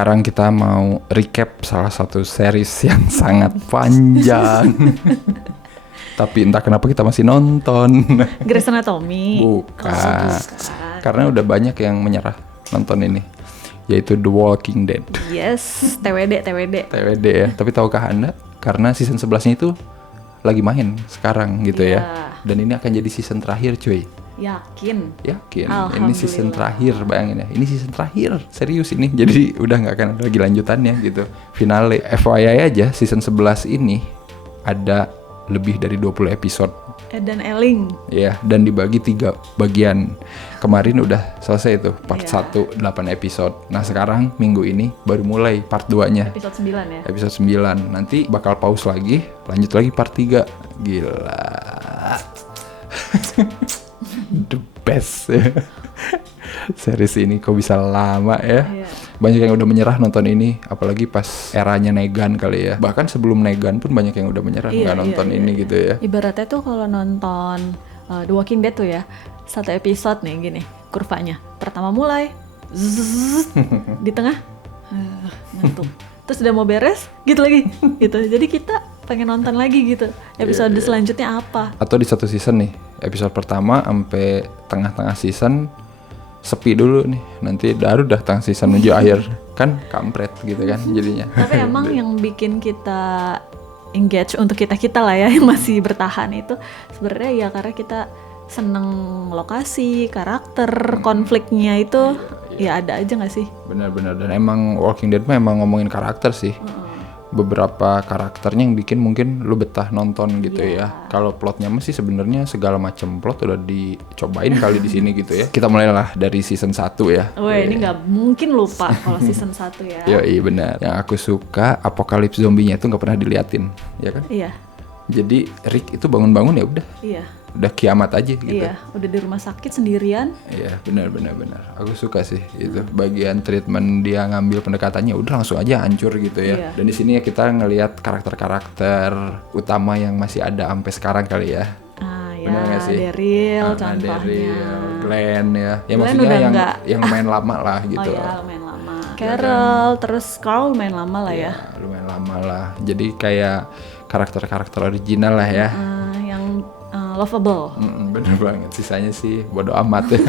sekarang kita mau recap salah satu series yang sangat panjang. Tapi entah kenapa kita masih nonton. Grey's Anatomy. Bukan. Karena udah banyak yang menyerah nonton ini, yaitu The Walking Dead. Yes, TWD. TWD ya. Tapi tahukah Anda, karena season 11-nya itu lagi main sekarang gitu ya. Dan ini akan jadi season terakhir, cuy. Yakin. Ini season terakhir, bayangin ya. Ini season terakhir, serius ini. Jadi udah nggak akan ada lagi lanjutannya gitu. Finale. FYI aja, season 11 ini ada lebih dari 20 episode. Dan Elling. Ya, dan dibagi 3 bagian. Kemarin udah selesai tuh part 1 8 episode. Nah, sekarang minggu ini baru mulai part 2-nya. Episode 9 ya. Episode 9. Nanti bakal pause lagi, lanjut lagi part 3. Gila. The best ya. Series ini kok bisa lama ya. Banyak yang udah menyerah nonton ini, apalagi pas eranya Negan kali ya. Bahkan sebelum Negan pun banyak yang udah menyerah nggak nonton ini gitu ya. Ibaratnya tuh kalau nonton The Walking Dead tuh ya, satu episode nih gini kurvanya. Pertama mulai di tengah ngantuk, terus udah mau beres gitu lagi gitu. Jadi kita pengen nonton lagi gitu episode selanjutnya apa. Atau di satu season nih, episode pertama sampai tengah-tengah season sepi dulu nih, nanti baru dah tengah season menuju akhir, kan kampret gitu kan jadinya. Tapi emang yang bikin kita engage untuk kita lah ya yang masih bertahan itu sebenarnya ya karena kita seneng lokasi, karakter, konfliknya itu ya ada aja nggak sih? Benar-benar, dan emang Walking Dead memang ngomongin karakter sih. Beberapa karakternya yang bikin mungkin lu betah nonton gitu ya. Kalau plotnya masih sebenarnya segala macam plot udah dicobain kali di sini gitu ya. Kita mulailah dari season 1 ya. Ini nggak mungkin lupa kalau season 1 ya. Iya benar. Yang aku suka apokalips zombinya itu nggak pernah diliatin, ya kan? Iya. Jadi Rick itu bangun-bangun ya udah. Iya. Udah kiamat aja gitu. Iya, udah di rumah sakit sendirian. Iya, benar. Aku suka sih itu bagian treatment dia ngambil pendekatannya udah langsung aja hancur gitu ya. Iya. Dan di sini ya kita ngelihat karakter-karakter utama yang masih ada sampai sekarang kali ya. Benar nggak sih? Daryl contohnya. Daryl, Glenn ya. Ya Glenn maksudnya yang lumayan lama lah gitu. Oh ya, lumayan lama. Carol, terus Carl lumayan lama lah ya. Lumayan lama lah. Jadi kayak karakter-karakter original lah ya. Yang lovable. Bener banget, sisanya sih bodo amat ya.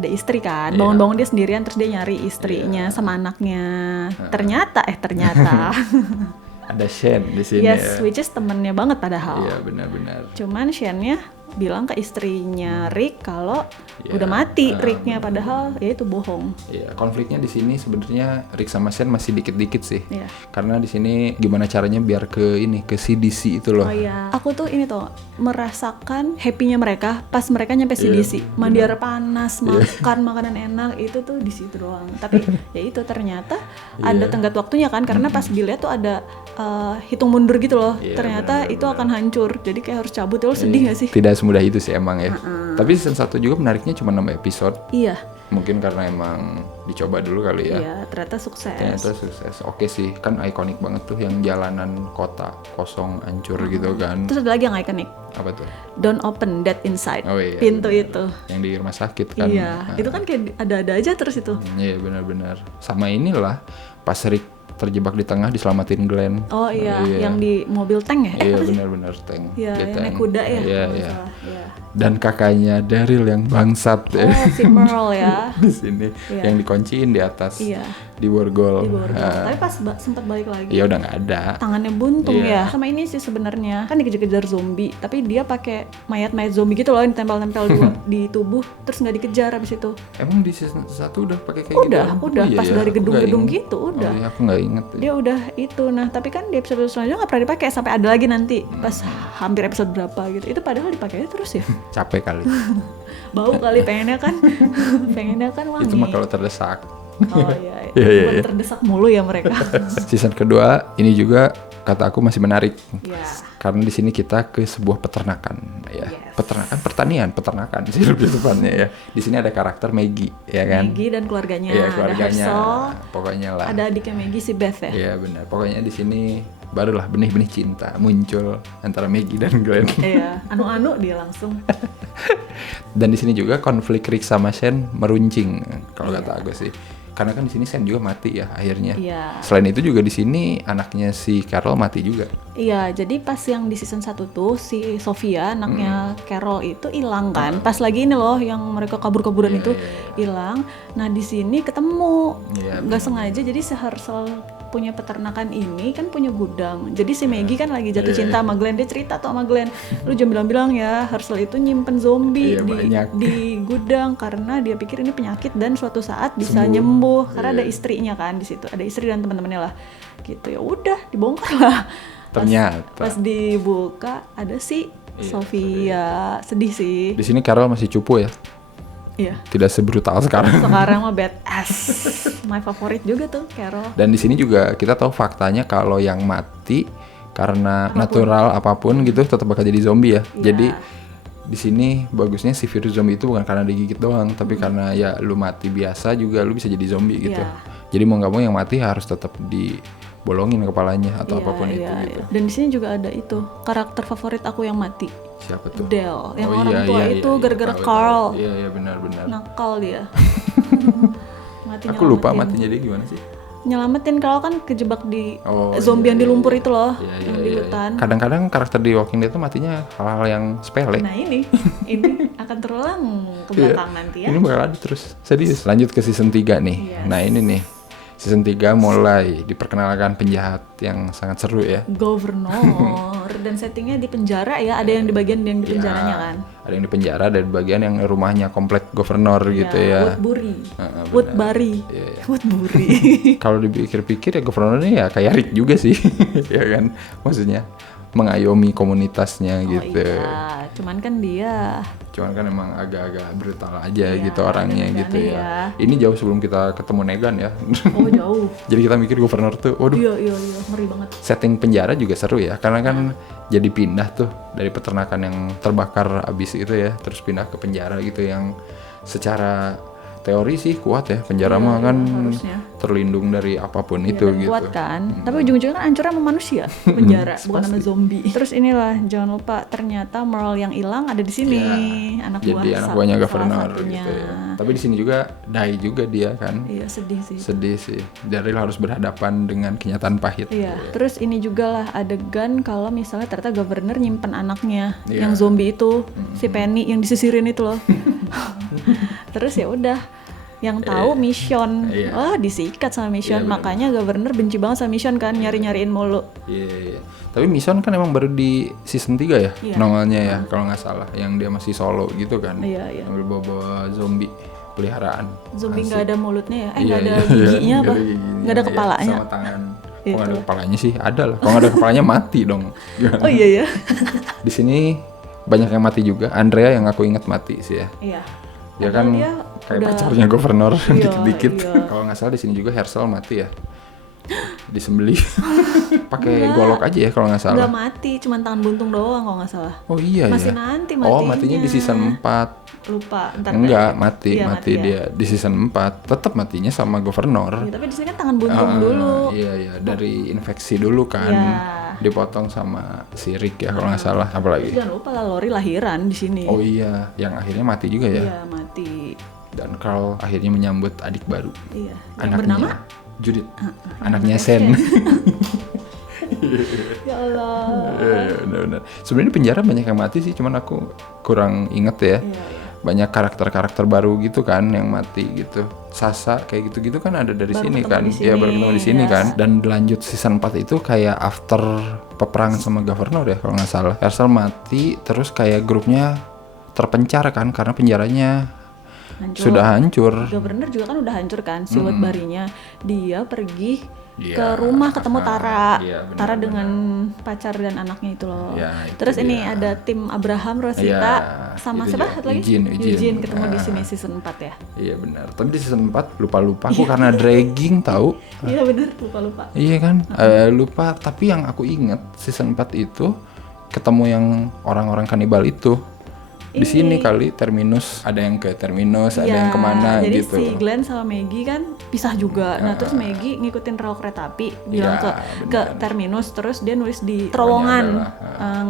Ada istri kan, bangun-bangun dia sendirian terus dia nyari istrinya sama anaknya. Ternyata ada Shane di sini. Yes, which is temennya banget padahal. Iya benar. Cuman Shane-nya bilang ke istrinya Rick kalau udah mati Rick-nya, padahal ya itu bohong. Iya, konfliknya di sini sebenarnya Rick sama Shane masih dikit-dikit sih. Iya. Karena di sini gimana caranya biar ke CDC itu loh. Oh iya. Aku tuh ini tuh merasakan happy-nya mereka pas mereka nyampe CDC. Mandi air panas, makan makanan enak, itu tuh di situ doang. Tapi ya itu ternyata ada tenggat waktunya kan, karena pas dilihat tuh ada hitung mundur gitu loh. Ternyata itu akan hancur. Jadi kayak harus cabut. Lo sedih gak sih? Tidak semudah itu sih emang ya. Tapi season 1 juga menariknya cuma 6 episode. Iya. Mungkin karena emang dicoba dulu kali ya. Iya, ternyata sukses. Oke sih, kan ikonik banget tuh yang jalanan kota kosong hancur gitu kan. Terus ada lagi yang ikonik. Apa tuh? Don't open that inside. Oh, iya, pintu itu. Yang di rumah sakit kan. Iya, itu kan kayak ada-ada aja terus itu. Iya, benar. Sama inilah pas Rick terjebak di tengah diselamatin Glenn. Oh iya, yang di mobil tank ya? Iya benar tank. Iya, yang naik kuda ya. Iya. Dan kakaknya Daryl yang bangsat ya. Oh, si Merle ya. Di sini yang dikunciin di atas. Iya. Di borgol. Tapi pas sempat balik lagi. Iya udah nggak ada. Tangannya buntung ya. Sama ini sih sebenarnya kan dikejar-kejar zombie, tapi dia pakai mayat-mayat zombie gitu loh yang ditempel-tempel di tubuh, terus nggak dikejar abis itu. Emang di season 1 udah pakai kayak gitu? Udah. Oh, pas dari gedung-gedung gitu udah. Oh iya, aku nggak inget. Dia udah itu. Nah tapi kan di episode selanjutnya nggak pernah dipakai sampai ada lagi nanti pas hampir episode berapa gitu. Itu padahal dipakainya terus ya. Capek kali. Bau kali pengennya kan wangi. Itu mah kalau terdesak. Oh iya. Terdesak mulu ya mereka. Season kedua ini juga kata aku masih menarik. Karena di sini kita ke sebuah peternakan ya. Peternakan sih lebih tepatnya ya. Di sini ada karakter Maggie ya kan. Maggie dan keluarganya. Iya, keluarganya. Ada Herschel, pokoknya lah. Ada adiknya Maggie si Beth ya. Iya benar. Pokoknya di sini barulah benih-benih cinta muncul antara Maggie dan Glenn. Iya, anu-anu dia langsung. Dan di sini juga konflik Rick sama Shane meruncing kalau kata aku sih. karena kan di sini Sam juga mati ya akhirnya. Iya. Selain itu juga di sini anaknya si Carol mati juga. Iya, jadi pas yang di season 1 tuh si Sofia anaknya Carol itu hilang kan. Pas lagi ini loh yang mereka kabur-kaburan itu hilang. Nah, di sini ketemu. Iya, Nggak sengaja jadi si Herschel punya peternakan ini kan punya gudang. Jadi si Maggie kan lagi jatuh cinta sama Glenn. Dia cerita tuh sama Glenn, lu jangan bilang-bilang ya Herschel itu nyimpen zombie di gudang karena dia pikir ini penyakit dan suatu saat bisa nyembuh karena ada istrinya kan di situ. Ada istri dan teman-temannya lah. Gitu ya udah dibongkar lah. Ternyata Pas dibuka ada si Sofia. Sedih sih. di sini Carol masih cupu ya. Iya. Tidak sebrutal sekarang. Sekarang mah badass. My favorit juga tuh Carol. Dan di sini juga kita tahu faktanya kalau yang mati karena natural apapun gitu tetap bakal jadi zombie ya. Jadi di sini bagusnya si virus zombie itu bukan karena digigit doang, tapi karena ya lu mati biasa juga lu bisa jadi zombie gitu. Jadi mau nggak mau yang mati harus tetap dibolongin kepalanya atau apapun itu gitu. Dan di sini juga ada itu karakter favorit aku yang mati. Siapa tuh? Del, yang orang tua itu gara-gara Carl. Iya benar-benar. Nakal dia. Aku lupa matinya dia gimana sih? Nyelamatin Carl kan kejebak di zombie yang di lumpur itu loh, yang di hutan. Kadang-kadang karakter di Walking Dead tuh matinya hal-hal yang sepele. Nah ini akan terulang ke belakang nanti ya. Ini bakal ada terus. Serius. Lanjut ke season 3 nih. Nah ini nih. Season 3 mulai diperkenalkan penjahat yang sangat seru ya. Governor dan settingnya di penjara ya. Ada yang di bagian yang di penjaranya kan. Ada yang di penjara, ada di bagian yang rumahnya komplek governor gitu ya. Woodbury. Kalau dipikir-pikir ya governornya ya kayak Rick juga sih. Ya kan. Maksudnya mengayomi komunitasnya gitu. Iya, cuman kan emang agak-agak brutal aja gitu orangnya gitu ya. Ini jauh sebelum kita ketemu Negan ya. Oh jauh. Jadi kita mikir gubernur tuh, waduh. Iya, ngeri banget. Setting penjara juga seru ya, karena kan jadi pindah tuh dari peternakan yang terbakar abis itu ya, terus pindah ke penjara gitu yang secara teori sih kuat ya, penjara mah kan harusnya terlindung dari apapun itu gitu. Kuat kan, tapi ujung-ujungnya kan hancurnya sama manusia, penjara bukan sama zombie. Terus inilah jangan lupa ternyata Merle yang hilang ada di sini, anak buahnya governor gitu ya. Tapi di sini juga die juga dia kan. Iya sedih sih. Daryl harus berhadapan dengan kenyataan pahit. Iya. Terus ini juga lah adegan kalau misalnya ternyata governor nyimpen anaknya yang zombie itu, si Penny yang disisirin itu loh. Terus ya udah yang tahu Mission disikat sama Mission, makanya governor benci banget sama Mission kan, nyariin mulu. Iya. Tapi Mission kan emang baru di season 3 ya nongolnya ya kalau nggak salah, yang dia masih solo gitu kan. Iya. Sambil bawa zombie peliharaan. Zombie nggak ada mulutnya ya, nggak ada giginya apa? Nggak ada kepalanya. Sama tangan. Kalau nggak ada kepalanya sih ada lah. Kalau nggak ada kepalanya mati dong. Gimana? Oh iya ya. Di sini banyak yang mati juga. Andrea yang aku ingat mati sih ya. Iya. Dia kan kayak pacarnya governor dikit-dikit. Kalau nggak salah di sini juga Herschel mati ya. Disembelih. Pakai golok aja ya kalau nggak salah. Nggak mati, cuma tangan buntung doang kalau nggak salah. Oh iya Masih ya. nanti matinya. Oh matinya di season 4. Lupa. Enggak, mati dia di season 4. Tetap matinya sama governor. Ya, tapi di sini kan tangan buntung dulu. Iya, dari infeksi dulu kan. Dipotong sama si Rick ya kalau nggak salah. Apalagi? Jangan lupa lah Lori lahiran di sini. Oh iya, yang akhirnya mati juga ya. Iya, mati. Dan Carl akhirnya menyambut adik baru. Iya. Anaknya bernama Judith. Anaknya Sen. Ya Allah. Iya, benar. Sebenarnya penjara banyak yang mati sih, cuman aku kurang inget ya. Iya. Banyak karakter-karakter baru gitu kan yang mati gitu. Sasa kayak gitu-gitu kan ada dari sini kan. Iya, baru ketemu di sini kan. Dan lanjut season 4 itu kayak after peperangan sama governor ya kalau nggak salah. Herschel mati, terus kayak grupnya terpencar kan karena penjaranya sudah hancur. Governor juga kan udah hancur kan, si Woodbury-nya. Dia pergi ke rumah ketemu Tara. Tara dengan pacar dan anaknya itu loh. Terus ini ada tim Abraham, Rosita, sama siapa satu lagi? Eugene ketemu di sini season 4 ya. Iya benar. Tapi di season 4 lupa aku karena dragging tahu. Iya benar, lupa. Iya kan? Lupa, tapi yang aku inget season 4 itu ketemu yang orang-orang kanibal itu. Di sini kali Terminus, ada yang ke Terminus, ada yang kemana jadi gitu. Jadi si Glenn sama Maggie kan pisah juga. Nah, terus Maggie ngikutin rel kereta api bilang ke Terminus, terus dia nulis di terowongan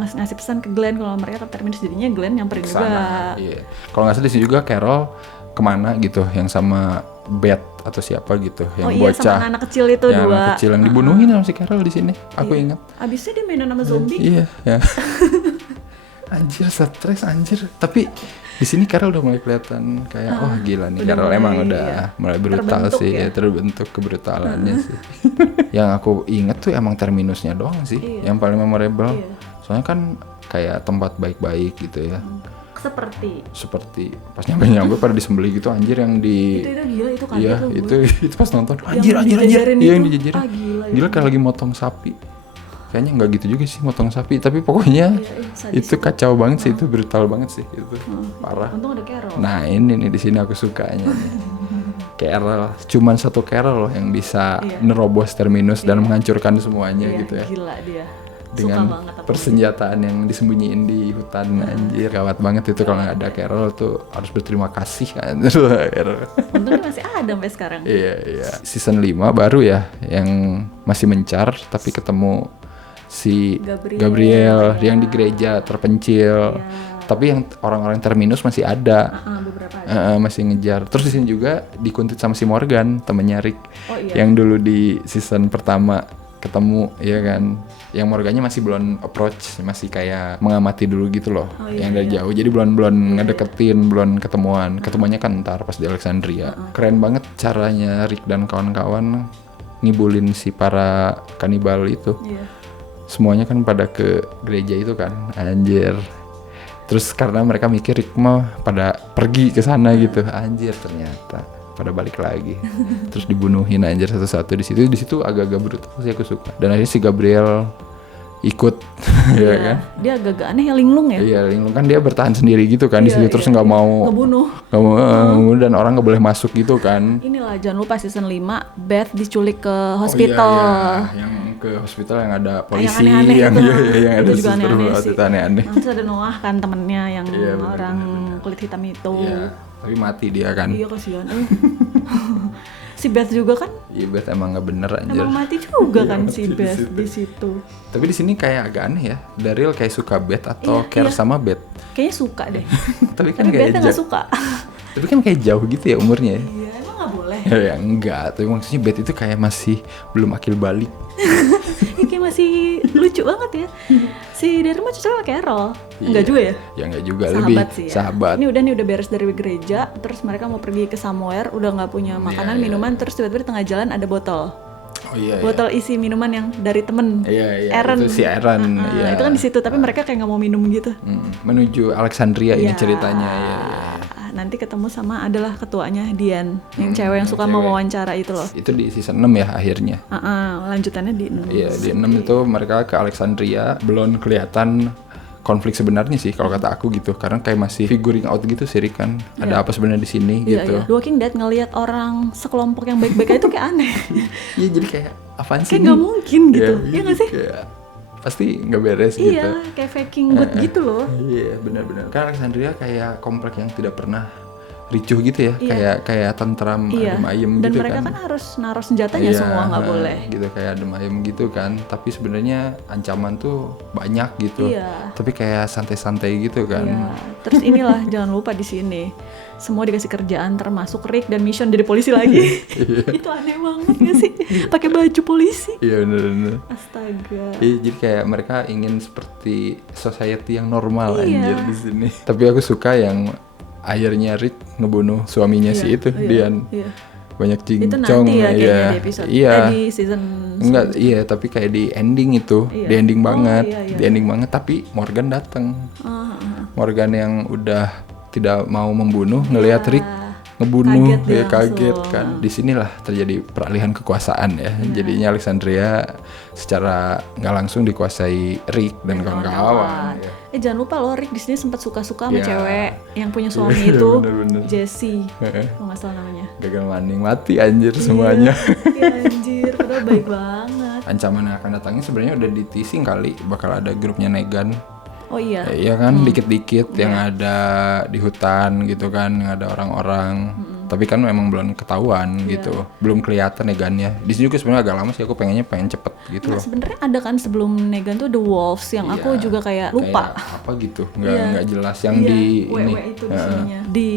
ngasih pesan ke Glenn kalau mereka ke Terminus, jadinya Glenn nyamperin juga. Iya. Kalau nggak salah di sini juga Carol kemana gitu, yang sama Beth atau siapa gitu yang iya, bocah. sama anak kecil itu yang dua. anak kecil yang dibunuhin sama si Carol di sini. Aku ingat. Abisnya dia mainan sama zombie. Iya, ya. Anjir, stres anjir. Tapi di sini Carol udah mulai kelihatan kayak gila nih. Carol emang udah mulai brutal terbentuk sih, ya. terbentuk kebrutalannya sih. Yang aku inget tuh emang terminusnya doang sih, yang paling memorable. Soalnya kan kayak tempat baik-baik gitu ya. Seperti pas nyampe pada disembelih gitu anjir yang di itu gila, itu kaget iya loh itu pas nonton anjir dijajarin yang itu. dijajarin Gila. gila kayak lagi motong sapi. Kayaknya nggak gitu juga sih motong sapi, tapi pokoknya itu kacau banget sih, itu brutal banget sih itu. Parah. Untung ada Carol. Nah ini nih di sini aku sukanya nih. Carol, cuman satu Carol loh yang bisa nerobos terminus dan menghancurkan semuanya gitu ya. Gila dia. Dengan Suka banget persenjataan yang disembunyiin di hutan, anjir gawat banget itu. Kalau nggak ada Carol tuh harus berterima kasih kan. Untung dia masih ada sampai sekarang. Iya. Season 5 baru ya yang masih mencar, tapi ketemu si Gabriel yang di gereja terpencil. Tapi yang orang-orang terminus masih ada. Beberapa ada. Masih ngejar. Terus di sini juga dikuntit sama si Morgan, temennya Rick. Yang dulu di season pertama ketemu, ya kan. Yang Morgannya masih belum approach, masih kayak mengamati dulu gitu loh. Yang dari jauh. Jadi belum ngedeketin, belum ketemuan. Ketemuannya kan ntar pas di Alexandria. Keren banget caranya Rick dan kawan-kawan ngibulin si para kanibal itu. Semuanya kan pada ke gereja itu kan, anjir. Terus karena mereka mikir Rick mah pada pergi ke sana gitu, anjir ternyata pada balik lagi. Terus dibunuhin anjir satu-satu di situ. Di situ agak-agak brutal sih, aku suka. Dan akhirnya si Gabriel ikut, ya kan? Dia agak-agak aneh ya, linglung ya. Iya, linglung kan, dia bertahan sendiri gitu kan di situ, terus nggak mau ngebunuh, dan orang nggak boleh masuk gitu kan. Inilah jangan lupa season 5 Beth diculik ke hospital. Yang ke hospital yang ada polisi, yang aneh-aneh yang ada juga aneh-aneh sih. aneh-aneh. Terus ada Noah kan temennya yang orang kulit hitam itu. Iya, tapi mati dia kan. Iya kasihan. Si Beth juga kan? Iya, Beth emang nggak bener anjir. Emang mati juga kan si Beth di situ. Tapi di sini kayak agak aneh ya. Daryl kayak suka Beth atau care sama Beth. Kayaknya suka deh. Tapi kan kayak Beth nggak suka. Tapi kan kayak jauh gitu ya umurnya. Iya, emang nggak boleh. Ya enggak, tapi maksudnya Beth itu kayak masih belum akil balik. Ya, kayak masih lucu banget ya. Si Daryl mah cocok sama Carol. Enggak juga ya? Ya enggak juga, sahabat lebih sih ya. Sahabat. Ini udah beres dari gereja, terus mereka mau pergi ke somewhere, udah nggak punya makanan, minuman, terus tiba-tiba di tengah jalan ada botol. Botol isi minuman yang dari temen. Aaron. Itu si Aaron. Itu kan di situ, tapi mereka kayak nggak mau minum gitu. Menuju Alexandria ini ceritanya. Nanti ketemu sama adalah ketuanya Dian, yang cewek yang suka mewawancara itu loh. Itu di season 6 ya akhirnya. Lanjutannya di 6. Iya, di 6 itu mereka ke Alexandria, belum kelihatan konflik sebenarnya sih kalau kata aku gitu, karena kayak masih figuring out gitu sih Rick kan. Ada apa sebenarnya di sini gitu. The Walking Dead ngelihat orang sekelompok yang baik-baik itu kayak aneh. Iya, jadi kayak apaan sih? Kayak nggak mungkin gitu. Iya nggak sih? Kayak pasti nggak beres gitu. Iya, kayak faking good gitu loh. Iya, benar-benar. Kan Alexandria kayak komplek yang tidak pernah ricuh gitu ya, kayak tentram, adem ayem gitu kan. Dan mereka kan harus naruh senjatanya semua, nggak boleh. Gitu kayak adem ayem gitu kan. Tapi sebenarnya ancaman tuh banyak gitu. Tapi kayak santai-santai gitu kan. Terus inilah jangan lupa di sini semua dikasih kerjaan termasuk Rick dan Mission jadi polisi lagi. Itu aneh banget gak sih? Pakai baju polisi. Iya bener-bener. Astaga. Iya, jadi kayak mereka ingin seperti society yang normal anjir di sini. Tapi aku suka yang akhirnya Rick ngebunuh suaminya si itu, Dian. Banyak cincong. Itu nanti ya kayaknya di episode. Di season. Enggak, tapi kayak di ending itu, di ending banget, di ending banget. Tapi Morgan datang. Morgan yang udah tidak mau membunuh, ngelihat Rick ngebunuh, kaget kan. Disinilah terjadi peralihan kekuasaan ya. Jadinya Alexandria secara nggak langsung dikuasai Rick dan kawan-kawan. Jangan lupa loh, Rick di sini sempat suka-suka sama cewek yang punya suami itu, Jessie, kalau nggak salah namanya. Gagal maning, mati anjir semuanya. Iya anjir, padahal baik banget. Ancaman yang akan datangnya sebenarnya udah di-teasing kali, bakal ada grupnya Negan. Oh iya. Iya kan, dikit-dikit yang ada di hutan gitu kan, yang ada orang-orang. Tapi kan memang belum ketahuan gitu, belum kelihatan Negannya. Di sini juga sebenarnya agak lama sih, aku pengen cepet gitu loh. Sebenarnya ada kan sebelum Negan tuh The Wolves yang aku juga kayak lupa. Kayak apa gitu, nggak jelas yang di ini. Itu di sininya. Di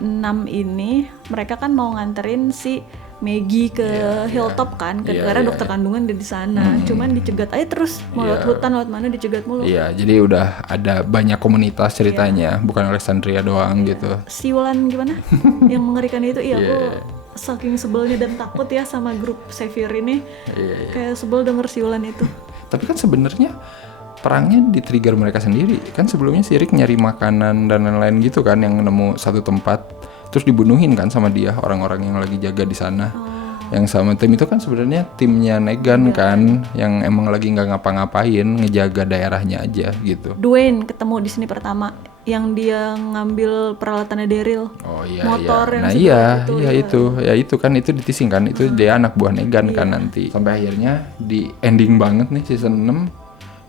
6 ini mereka kan mau nganterin si Maggie ke Hilltop kan, karena dokter kandungan dia di sana. Cuman dicegat aja terus, mau lewat hutan, lewat mana dicegat mulu. Iya, jadi udah ada banyak komunitas ceritanya, bukan Alexandria doang gitu. Siulan gimana? Yang mengerikan itu, aku saking sebelnya dan takut ya sama grup Xavier ini. Kayak sebel denger siulan itu. Tapi kan sebenarnya perangnya di-trigger mereka sendiri. Kan sebelumnya si Rick nyari makanan dan lain-lain gitu kan, yang nemu satu tempat terus dibunuhin kan sama dia, orang-orang yang lagi jaga di sana. Yang sama tim itu kan sebenarnya timnya Negan kan, yang emang lagi nggak ngapa-ngapain, ngejaga daerahnya aja gitu. Dwayne ketemu di sini pertama, yang dia ngambil peralatannya Daryl. Oh iya, motor yang nah itu kan itu ditising kan, itu dia anak buah Negan kan nanti. Sampai akhirnya di ending banget nih season 6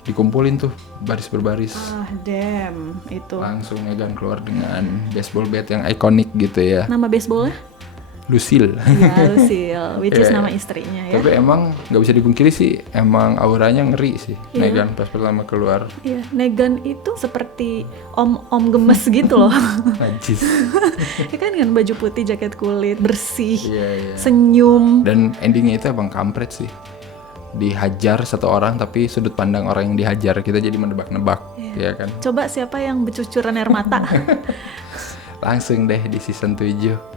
dikumpulin tuh baris berbaris. Damn, itu. Langsung Negan keluar dengan baseball bat yang ikonik gitu ya. Nama baseballnya? Lucille. Iya, Lucille, which is nama istrinya ya. Tapi emang nggak bisa dipungkiri sih, emang auranya ngeri sih Negan pas pertama keluar. Iya, Negan itu seperti om gemes gitu loh. Najis. Ya kan dengan baju putih, jaket kulit, bersih, senyum. Dan endingnya itu emang kampret sih. Dihajar satu orang tapi sudut pandang orang yang dihajar kita jadi menebak-nebak, ya kan. Coba siapa yang bercucuran air mata? Langsung deh di season 7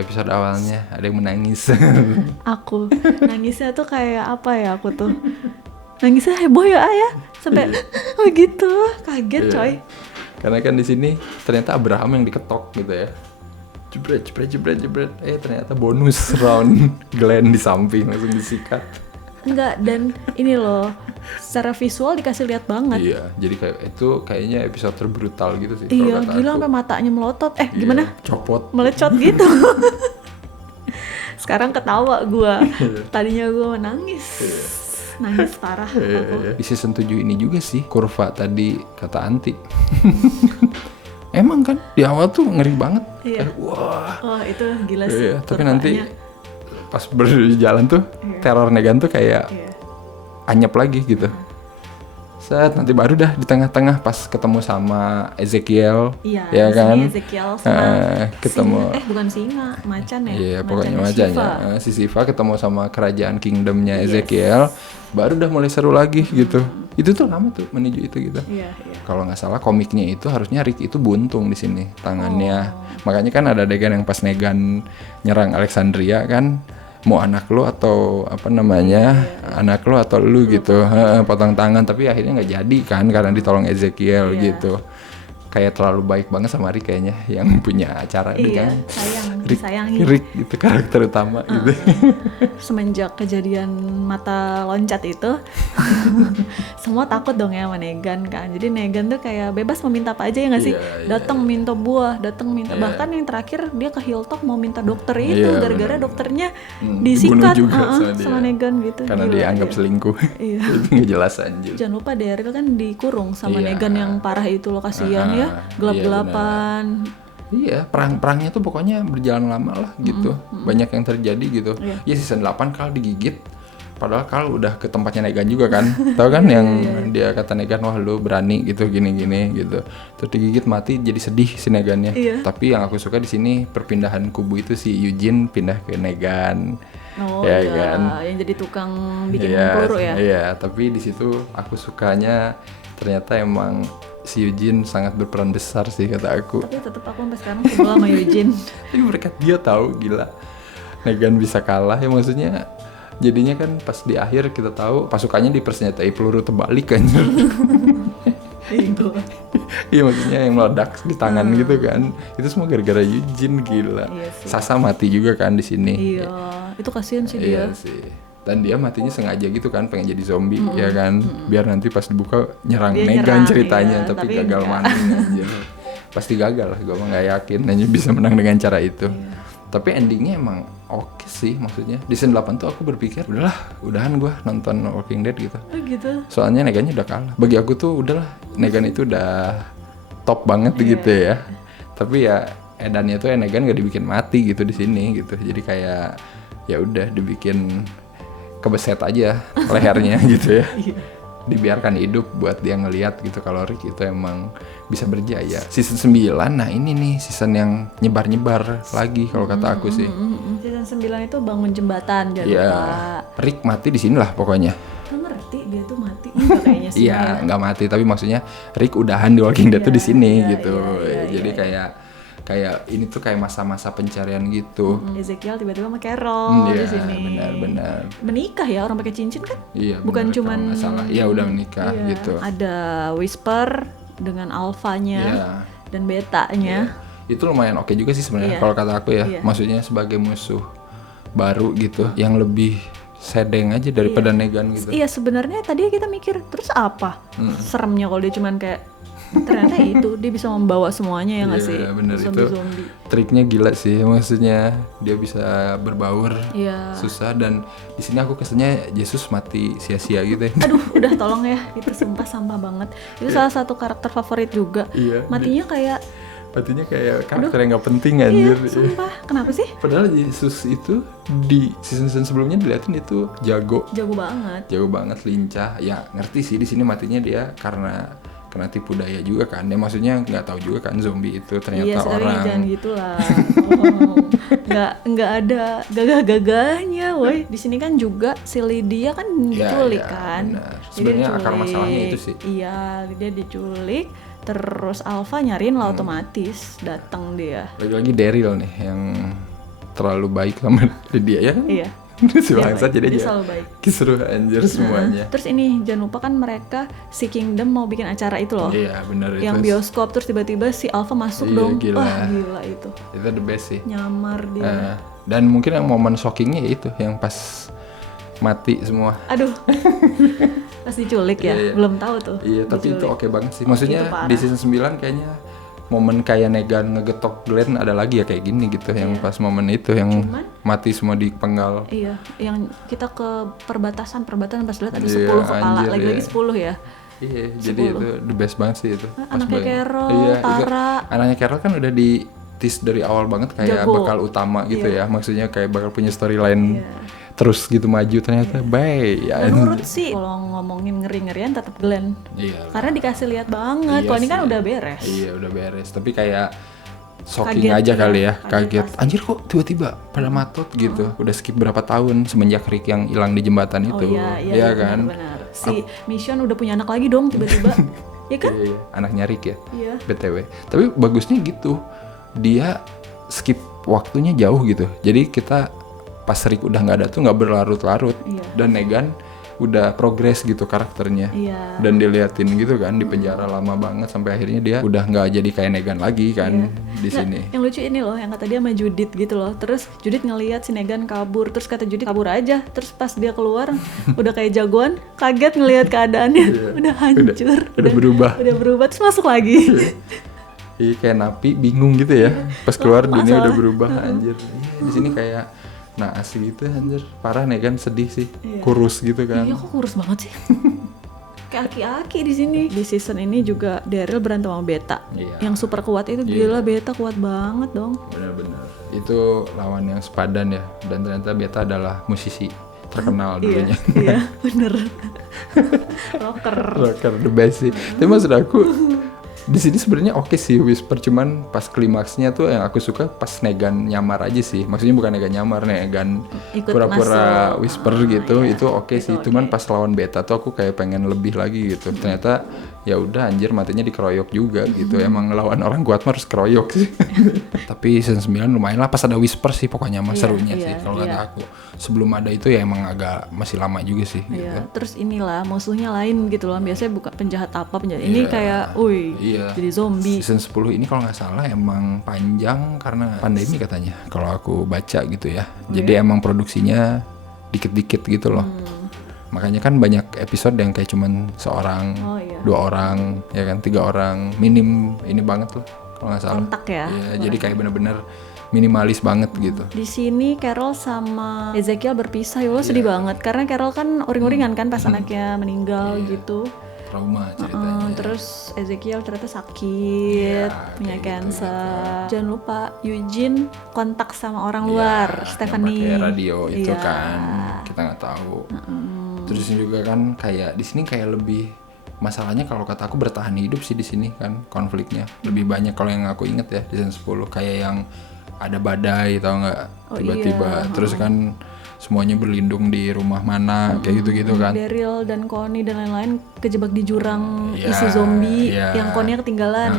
episode awalnya ada yang menangis. Aku nangisnya tuh kayak apa ya, aku tuh nangisnya heboh ya ayah sampai begitu kaget coy. Karena kan di sini ternyata Abraham yang diketok gitu ya. Jebret. Ternyata bonus round Glenn di samping langsung disikat. Enggak, dan ini loh secara visual dikasih lihat banget. Iya, jadi kayak itu kayaknya episode terbrutal gitu sih. Iya, gila sampai matanya melotot. Gimana? Copot. Melecot gitu. Sekarang ketawa gua. Tadinya gua menangis. Nangis parah aku. Di season 7 ini juga sih kurva tadi kata Anti. Emang kan di awal tuh ngeri banget. Iya. Wah. Oh, itu gila sih. Tapi nanti pas berjalan tuh teror Negan tuh kayak anyep lagi gitu. Set nanti baru dah di tengah-tengah pas ketemu sama Ezekiel, ya kan? Ezekiel sama ketemu singa, bukan singa, macan ya. Iya, pokoknya macannya. Si Shiva ketemu sama kerajaan kingdomnya Ezekiel, baru dah mulai seru lagi gitu. Itu tuh lama tuh menuju itu gitu. Iya. Kalau nggak salah komiknya itu harusnya Rick itu buntung di sini tangannya. Makanya kan ada adegan yang pas Negan nyerang Alexandria kan, mau anak lu atau apa namanya, anak lu atau lu gitu, potong tangan, tapi akhirnya nggak jadi kan karena ditolong Ezekiel gitu. Kayak terlalu baik banget sama Rick kayaknya yang punya acara ini kan. Disayangi. Rick itu karakter utama gitu. Semenjak kejadian mata loncat itu, semua takut dong ya sama Negan kan. Jadi Negan tuh kayak bebas mau minta apa aja ya nggak sih? Datang minta buah, datang minta. Bahkan yang terakhir dia ke Hilltop mau minta dokter itu, gara-gara dokternya disikat sama Negan gitu. Karena dia anggap selingkuh. Itu nggak jelas anjir. Jangan lupa Daryl kan dikurung sama Negan yang parah itu, loh kasihan ya, gelap-gelapan. Iya, perangnya tuh pokoknya berjalan lama lah gitu. Banyak yang terjadi gitu. Ya season 8 Carl digigit. Padahal Carl udah ke tempatnya Negan juga kan. Tahu kan yang dia kata Negan, wah lu berani gitu gini-gini gitu. Terus digigit mati jadi sedih si Negannya. Tapi yang aku suka di sini perpindahan kubu itu si Eugene pindah ke Negan. Oh ya kan? Yang jadi tukang bikin peluru ya. Iya, tapi di situ aku sukanya ternyata emang si Eugene sangat berperan besar sih kata aku. Tapi tetap aku sampai sekarang sebel sama Eugene. Tapi mereka dia tahu gila Negan bisa kalah ya, maksudnya jadinya kan pas di akhir kita tahu pasukannya dipersenjatai peluru terbalik kan. Iya maksudnya yang meledak di tangan gitu kan. Itu semua gara-gara Eugene, gila. Sasha mati juga kan di sini. Iya, itu kasihan sih dia. Iya sih. Dan dia matinya sengaja gitu kan, pengen jadi zombie ya kan, biar nanti pas dibuka nyerang Negan ceritanya, tapi gagal maning aja. Pasti gagal lah, gue mah nggak yakin hanya bisa menang dengan cara itu. Tapi endingnya emang oke sih, maksudnya di season 8 tuh aku berpikir udahan gue nonton Walking Dead gitu. Oh gitu. Soalnya Negannya udah kalah. Bagi aku tuh udahlah, Negan itu udah top banget gitu ya. Tapi ya edannya tuh Negan gak dibikin mati gitu di sini gitu. Jadi kayak ya udah dibikin kebeset aja lehernya gitu ya. dibiarkan hidup buat dia ngelihat gitu kalau Rick itu emang bisa berjaya. Season 9, nah ini nih season yang nyebar-nyebar lagi kalau kata aku sih. Season 9 itu bangun jembatan, jangan Iya, lupa. Rick mati di sinilah pokoknya. Nggak ngerti dia tuh mati enggak kayaknya sih. Iya, nggak mati tapi maksudnya Rick udahan di Walking Dead tuh di sini gitu. Jadi kayak ini tuh kayak masa-masa pencarian gitu. Ezekiel tiba-tiba sama Carol di Iya, sini. benar. Menikah ya orang pakai cincin kan? Iya, Bukan benar, cuman kalau nggak salah. Iya, udah menikah iya, gitu. Ada Whisper dengan alfanya Iya. dan betanya. Itu lumayan oke juga sih sebenarnya Iya. kalau kata aku ya. Iya. Maksudnya sebagai musuh baru gitu yang lebih sedeng aja daripada Negan gitu. Iya, sebenarnya tadi kita mikir terus apa seremnya kalau dia cuman kayak ternyata itu dia bisa membawa semuanya ya nggak sih? Iya, bener itu. Zombie-zombie. Triknya gila sih, maksudnya dia bisa berbaur Iya. susah dan di sini aku kesannya Yesus mati sia-sia gitu ya. Aduh, udah tolong ya, itu sumpah sampah banget. Itu salah satu karakter favorit juga. Iya, Matinya kayak, Matinya kayak karakter yang gak penting iya, anjir. sumpah. Kenapa sih? Padahal Yesus itu di season sebelumnya diliatin itu jago Jago banget. lincah. Ya ngerti sih di sini matinya dia karena kena tipu daya juga kan. Ya maksudnya nggak tahu juga kan zombie itu ternyata Iya, tapi orang. jangan gitulah. Nggak ada gagah-gagahnya, woi. Di sini kan juga si Lydia kan diculik iya, kan. benar. Jadi Sebenarnya akar diculik. masalahnya itu sih. Iya, Lydia diculik. Terus Alpha nyariin lah otomatis datang dia. Lagi-lagi Daryl nih yang terlalu baik sama dia ya kan. Iya. Si Dia bangsat baik. jadi Dia dia selalu baik. kisruh anjir semuanya. Terus ini jangan lupa kan mereka si Kingdom mau bikin acara itu loh. Iya benar itu. Yang bioskop terus tiba-tiba si Alpha masuk Iya, dong. gila. Wah, gila itu. Itu the best sih. Nyamar dia. Dan mungkin yang momen shockingnya itu yang pas mati semua. Aduh. Pas diculik ya. Iya, iya. Belum tahu tuh. Iya tapi itu diculik. oke banget sih. Maksudnya Itu parah. di season 9 kayaknya momen kayak Negan ngegetok Glenn ada lagi ya kayak gini gitu. Yang pas momen itu yang Cuman- mati semua di penggal. Iya, yang kita ke perbatasan pas lihat ada Iya, 10 kepala, anjir, lagi-lagi iya. 10 ya. Iya jadi itu the best banget sih itu. Pas Anaknya banget. Carol, Iya, itu Tara. anaknya Carol kan udah di tease dari awal banget kayak Jago. bakal utama gitu Iya. ya. Maksudnya kayak bakal punya storyline Iya. terus gitu maju ternyata bye ya. Menurut sih kalau ngomongin ngeri-ngerian tetap Glenn. Iya. Karena dikasih lihat banget. Iya Kalau ini kan sih. udah beres. Iya udah beres. Tapi kayak shocking Kaget aja ya, kali ya. kaget Kaget. pasti. Anjir kok tiba-tiba pada matot gitu. Udah skip berapa tahun semenjak Rick yang hilang di jembatan Oh itu. iya, iya, Iya iya, kan? benar. Si Mission udah punya anak lagi dong tiba-tiba. Ya kan? Iya, iya. Anaknya Rick ya. Iya. BTW. Tapi bagusnya gitu. Dia skip waktunya jauh gitu. Jadi kita pas Rick udah nggak ada tuh nggak berlarut-larut. Iya. Dan Negan udah progres gitu karakternya. Iya. Dan diliatin gitu kan di penjara lama banget sampai akhirnya dia udah nggak jadi kayak Negan lagi kan di Nggak, sini. yang lucu ini loh, yang kata dia sama Judith gitu loh. Terus Judith ngelihat si Negan kabur, terus kata Judith kabur aja. Terus pas dia keluar, udah kayak jagoan, kaget ngelihat keadaannya, udah hancur, udah berubah. udah berubah, terus masuk lagi. Iya kayak napi bingung gitu ya. Pas keluar dunia udah masalah. berubah anjir. Iya di sini kayak naas gitu anjir. Parah Negan sedih sih. Iya. Kurus gitu kan. Iya kok kurus banget sih. Kayak aki-aki di sini. Di season ini juga Daryl berantem sama Beta. Iya. Yang super kuat itu gila, Beta kuat banget dong. Benar-benar. Itu lawan yang sepadan ya. Dan ternyata Beta adalah musisi terkenal dulunya. Iya, bener. Rocker. Rocker the best sih. Tapi maksud aku di sini sebenarnya oke sih Whisper, cuman pas klimaksnya tuh yang aku suka pas Negan nyamar aja sih. Maksudnya bukan Negan nyamar, Negan Ikut pura-pura masuk. Whisper gitu. Iya. Itu oke sih. Itu Cuman oke. pas lawan Beta tuh aku kayak pengen lebih lagi gitu. Ternyata ya udah anjir matinya dikeroyok juga gitu. Emang ngelawan orang kuat mah harus keroyok sih. Tapi season 9 lumayan lah pas ada Whisper sih pokoknya mah Iya, serunya iya, sih kalau iya. kata aku. Sebelum ada itu ya emang agak masih lama juga sih gitu. Iya, terus inilah musuhnya lain gitu loh. Biasanya bukan penjahat apa penjahat. Ini Iya. kayak, wih, Iya. jadi zombie. Season 10 ini kalau nggak salah emang panjang karena pandemi katanya. Kalau aku baca gitu ya. Jadi emang produksinya dikit-dikit gitu loh. Makanya kan banyak episode yang kayak cuman seorang, Oh iya. 2 orang, ya kan 3 orang. Minim ini banget loh kalau nggak salah. Kontak ya. Iya, jadi kayak bener-bener minimalis banget gitu. Di sini Carol sama Ezekiel berpisah, ya Allah Iya. sedih banget. Karena Carol kan uring-uringan kan pas anaknya meninggal Iya. gitu. Trauma ceritanya. Terus Ezekiel ternyata sakit, Iya, punya kayak cancer. Jangan lupa Eugene kontak sama orang Iya, luar, yang Stephanie. pakai radio itu Iya. kan kita nggak tahu. Terus juga kan kayak di sini kayak lebih masalahnya kalau kata aku bertahan hidup sih di sini kan konfliknya lebih banyak kalau yang aku inget ya di season 10 kayak yang ada badai tau nggak tiba-tiba terus kan semuanya berlindung di rumah mana kayak gitu-gitu kan. Daryl dan Connie dan lain-lain kejebak di jurang isi zombie yang Connie ketinggalan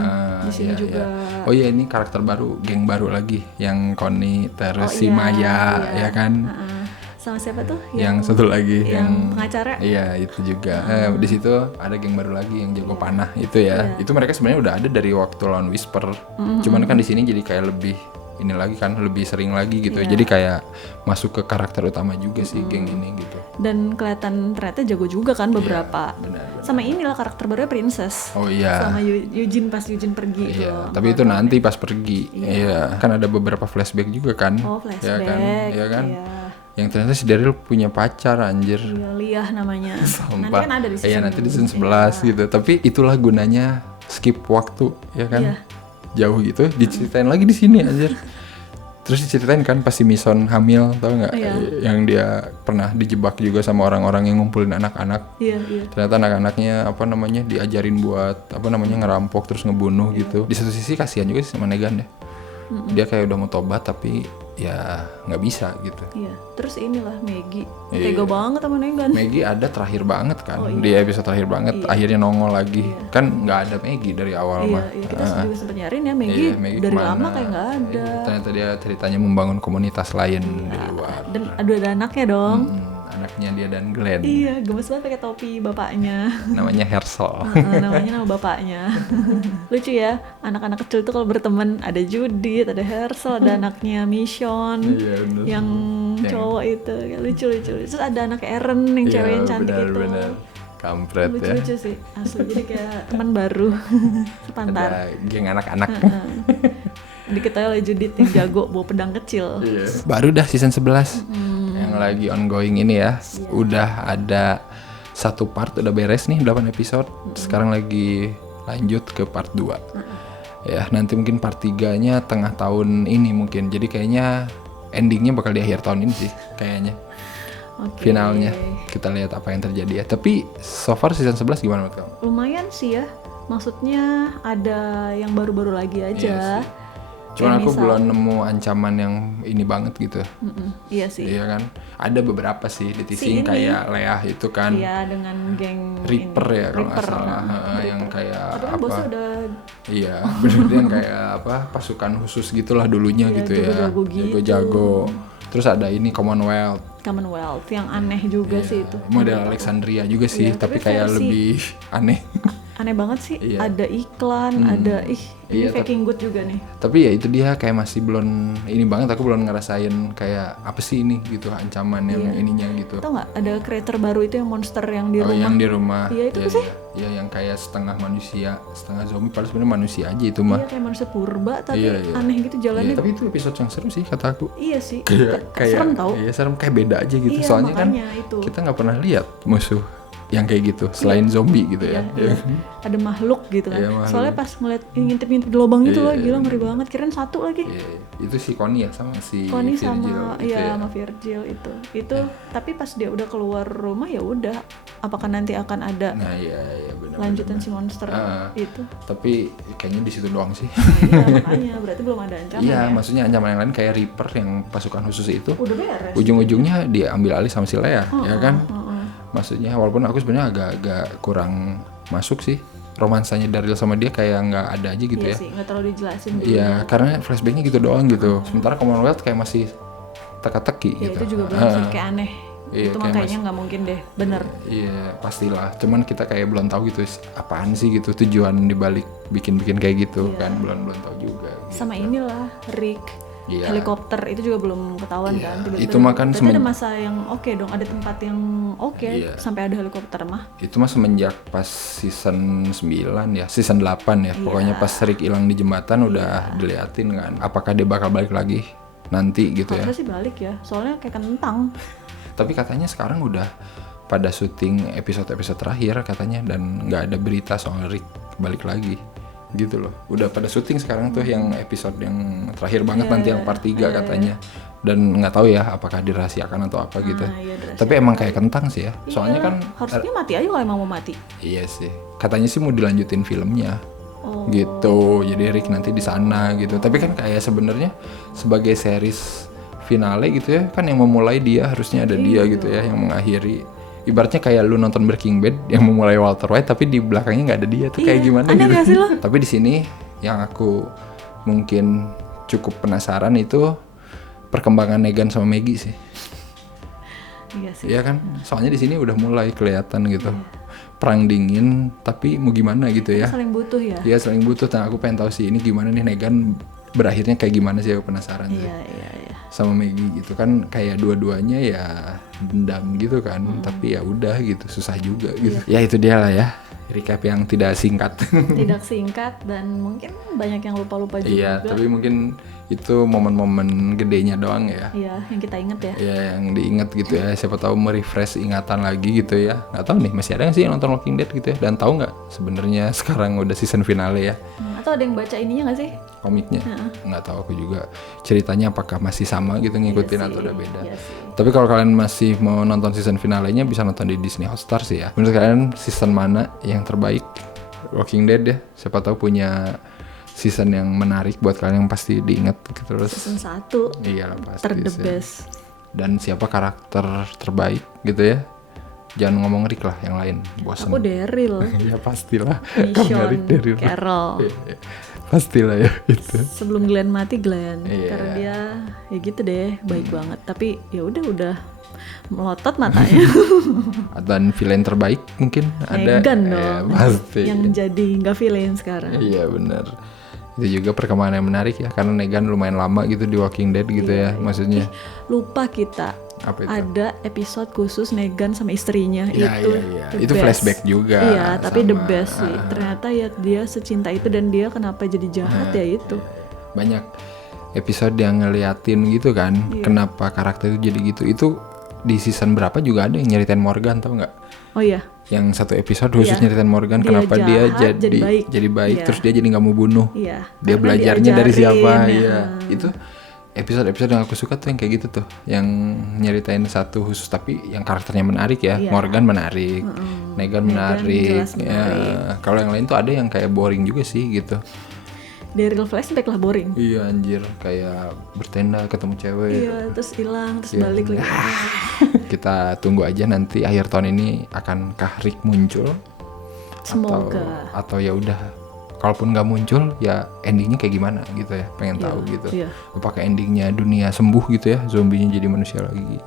di sini juga. Oh iya ini karakter baru, geng baru lagi yang Connie terus si Maya ya kan. Sama siapa tuh? Yang satu lagi yang pengacara. Iya itu juga. Di situ ada geng baru lagi yang jago panah itu ya. Itu mereka sebenarnya udah ada dari waktu lawan Whisper. Cuman kan di sini jadi kayak lebih ini lagi kan lebih sering lagi gitu. Jadi kayak masuk ke karakter utama juga sih geng ini gitu. Dan kelihatan ternyata jago juga kan beberapa. Benar. Sama inilah karakter barunya Princess. Oh iya. Sama Eugene pas Eugene pergi gitu. Tapi itu nanti pas pergi. Iya. Kan ada beberapa flashback juga kan. Oh flashback. Iya kan. Yang ternyata si Daryl punya pacar anjir. Iya, Liah namanya. Sampah. Nanti kan ada di season. Iya nanti di season 11 gitu. Tapi itulah gunanya skip waktu ya kan. Jauh gitu diceritain lagi di sini anjir. Terus diceritain kan pasti Mason hamil tau nggak? Yang dia pernah dijebak juga sama orang-orang yang ngumpulin anak-anak. Iya. Ternyata anak-anaknya diajarin buat ngerampok terus ngebunuh gitu. Di satu sisi kasihan juga sih sama Negan ya. Dia kayak udah mau tobat tapi ya nggak bisa gitu. Iya. Terus inilah Maggie tega banget sama Negan. Maggie ada terakhir banget kan di episode terakhir banget akhirnya nongol lagi kan nggak ada Maggie dari awal mah. Iya kita juga sempat nyariin ya Maggie dari kemana? lama kayak nggak ada. Ternyata dia ceritanya membangun komunitas lain di luar. Dan ada anaknya dong. Anaknya dia dan Glenn. Iya, gemes banget pakai topi bapaknya. Namanya Herschel. Namanya nama bapaknya. Lucu ya, anak-anak kecil tuh kalau berteman ada Judith, ada Herschel, ada anaknya Michonne, yang cowok itu, ya, lucu. Terus ada anak Eren yang cewek yang cantik itu. Bener. Kampret lucu sih, asli jadi kayak teman baru sepantar. Ada geng anak-anak. Diketahui oleh Judith yang jago bawa pedang kecil. Baru dah season 11 yang lagi ongoing ini ya. Udah ada satu part udah beres nih 8 episode. Sekarang lagi lanjut ke part 2. Ya nanti mungkin part 3-nya tengah tahun ini mungkin. Jadi kayaknya endingnya bakal di akhir tahun ini sih kayaknya. Finalnya kita lihat apa yang terjadi ya. Tapi so far season 11 gimana menurut kamu? Lumayan sih ya. Maksudnya ada yang baru-baru lagi aja. Cuman aku belum nemu ancaman yang ini banget gitu. Iya sih. Iya kan. Ada beberapa sih di teasing kayak Leah itu kan. Iya dengan geng Reaper ini. ya kalau nggak salah. Yang kayak padahal bosnya udah. Iya bener dia yang kayak pasukan khusus gitulah dulunya gitu ya. Jago-jago. Terus ada ini Commonwealth yang aneh juga sih itu. Model Alexandria juga sih tapi kayak lebih aneh. Aneh banget sih, ada iklan, ada ini faking good juga nih. Tapi ya itu dia kayak masih belum ini banget, aku belum ngerasain kayak apa sih ini gitu ancaman yang ininya gitu. Tau nggak ada creator baru itu yang monster yang di rumah? Yang di rumah. Iya itu apa sih? Iya yang kayak setengah manusia, setengah zombie, padahal sebenarnya manusia aja itu mah. Iya kayak manusia purba tapi aneh gitu jalannya. Tapi itu episode yang seru sih kata aku. Iya sih. Kayak serem tau? Iya serem kayak beda aja gitu. Iya, soalnya kan itu. kita nggak pernah lihat musuh yang kayak gitu selain zombie gitu ya. Ada makhluk gitu kan. Makhluk. Soalnya pas ngeliat ngintip-ngintip di lubang itu loh gila ngeri banget. Kirain satu lagi. Itu si Connie ya sama si Connie Virgil sama gitu sama Virgil itu. Tapi pas dia udah keluar rumah ya udah. Apakah nanti akan ada benar. Lanjutan si monster itu? Tapi kayaknya di situ doang sih. Iya makanya berarti belum ada ancaman. Iya maksudnya ancaman yang lain kayak Reaper yang pasukan khusus itu. Udah beres. Ujung-ujungnya diambil alih sama si Leah ya kan. Maksudnya walaupun aku sebenarnya agak kurang masuk sih romansanya Daryl sama dia kayak nggak ada aja gitu iya ya. Sih, nggak terlalu dijelasin. Iya karena flashbacknya gitu doang gitu. Sementara Commonwealth kayak masih teka-teki ya, gitu. Itu juga benar sih kayak aneh. Iya, itu makanya nggak mungkin deh, bener. Iya pastilah. Cuman kita kayak belum tahu gitu apaan sih gitu tujuan dibalik bikin kayak gitu kan belum tahu juga. Gitu. Sama inilah Rick. Helikopter itu juga belum ketahuan kan tiba-tiba. Itu mah kan ada masa yang oke dong, ada tempat yang sampai ada helikopter mah. Itu mah semenjak pas season 9 ya, season 8 ya. Pokoknya pas Rick hilang di jembatan udah diliatin kan. Apakah dia bakal balik lagi nanti gitu ya? Harusnya sih balik ya, soalnya kayak kentang. Tapi katanya sekarang udah pada syuting episode-episode terakhir katanya dan nggak ada berita soal Rick balik lagi. Gitu loh, udah pada syuting sekarang tuh yang episode yang terakhir banget nanti yang part 3 katanya Dan nggak tahu ya apakah dirahasiakan atau apa gitu. Iya, dirahasiakan. Tapi emang kayak kentang sih ya. Soalnya kan harusnya mati aja kalau emang mau mati. iya sih. Katanya sih mau dilanjutin filmnya. Oh. Gitu. Jadi Rick nanti di sana gitu. Tapi kan kayak sebenarnya sebagai series finale gitu ya, kan yang memulai dia, harusnya ada dia gitu ya yang mengakhiri. Ibaratnya kayak lu nonton Breaking Bad yang memulai Walter White tapi di belakangnya nggak ada dia tuh kayak gimana aneh gitu. gak sih lo? Tapi di sini yang aku mungkin cukup penasaran itu perkembangan Negan sama Maggie sih. Iya sih. Iya kan? Soalnya di sini udah mulai kelihatan gitu. Perang dingin tapi mau gimana gitu ya. Saling butuh ya. Iya saling butuh. Nah aku pengen tahu sih ini gimana nih Negan berakhirnya kayak gimana sih, aku penasaran sih. Iya. Sama Maggie gitu kan kayak dua-duanya ya dendam gitu kan. Tapi ya udah gitu, susah juga gitu. Ya itu dia lah ya. Recap yang tidak singkat. Tidak singkat dan mungkin banyak yang lupa-lupa juga. Iya, tapi mungkin itu momen-momen gedenya doang ya. Iya, yang kita inget ya. Ya yang diingat gitu ya, siapa tahu merefresh ingatan lagi gitu ya. Nggak tahu nih masih ada nggak sih yang nonton Walking Dead gitu ya, dan tahu nggak sebenarnya sekarang udah season finale ya Atau ada yang baca ininya nggak sih? komiknya. Nggak tahu aku juga ceritanya apakah masih sama gitu ngikutin atau udah beda. Iya sih. Tapi kalau kalian masih mau nonton season finalenya bisa nonton di Disney Hotstar sih ya. Menurut kalian season mana yang terbaik Walking Dead ya, siapa tahu punya season yang menarik buat kalian yang pasti diingat terus. Season 1 Iya lah pasti the sih. best. Dan siapa karakter terbaik gitu ya. Jangan ngomong Rick lah, yang lain bosan. Aku Daryl, Ya pastilah. Kamu Rick dari Michonne, Carol. Iya. Pastilah ya itu. Sebelum Glenn mati Glenn, Iya. karena dia ya gitu deh, baik banget. Tapi ya udah melotot matanya. Dan villain terbaik mungkin ada. Negan dong. Pasti. Yang jadi nggak villain sekarang. Iya benar. Itu juga perkembangan yang menarik ya, karena Negan lumayan lama gitu di Walking Dead gitu ya, maksudnya. Lupa kita. Apa itu? Ada episode khusus Negan sama istrinya. Iya, itu iya. the Itu best. flashback juga. Iya, tapi the sama- best sih. Ternyata ya dia secinta itu dan dia kenapa jadi jahat ya itu. Banyak episode yang ngeliatin gitu kan, Iya. kenapa karakter itu jadi gitu. Itu di season berapa juga ada yang nyeritain Morgan, tau nggak? Oh iya. Yang satu episode khusus Iya. nyeritain Morgan, Dia kenapa dia jahat, jadi baik. Iya. terus dia jadi nggak mau bunuh. Iya. Dia Karena belajarnya dari diajarin, siapa? ya. Iya. Itu episode-episode yang aku suka tuh yang kayak gitu tuh, yang nyeritain satu khusus tapi yang karakternya menarik ya. Iya. Morgan menarik, Negan menarik. jelas Ya, menarik. kalau yang lain tuh ada yang kayak boring juga sih gitu. Daryl flashback lah boring. Iya anjir, kayak bertenda ketemu cewek. Iya, terus hilang, terus Iya. balik lagi. Kita tunggu aja nanti akhir tahun ini akankah Rick muncul? Semoga. Atau ya udah, kalaupun nggak muncul ya endingnya kayak gimana gitu ya, pengen tahu gitu. Iya. Apakah endingnya dunia sembuh gitu ya, zombinya jadi manusia lagi?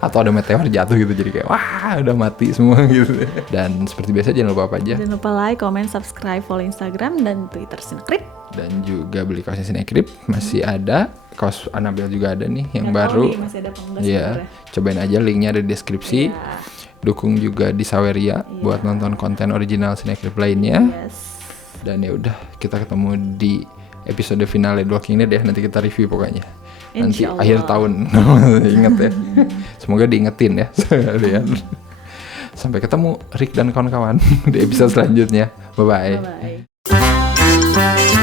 Atau ada meteor jatuh gitu jadi kayak wah udah mati semua gitu. Dan seperti biasa jangan lupa apa aja. Jangan lupa like, comment, subscribe, follow Instagram dan Twitter Sinekrip. Dan juga beli kaosnya Sinekrip masih ada, kaos Annabelle juga ada nih yang Nggak tahu baru. nih, masih ada apa enggak Iya, sebenarnya. cobain aja, linknya ada di deskripsi. Iya. Dukung juga di Saweria buat nonton konten original Sinekrip lainnya. Yes. Dan ya udah, kita ketemu di episode finale The Walking Dead ya. Nanti kita review pokoknya. Nanti Insya Allah. akhir tahun. Ingat ya. Semoga diingetin ya sekalian. Sampai ketemu Rick dan kawan-kawan di episode selanjutnya. Bye bye. Bye-bye.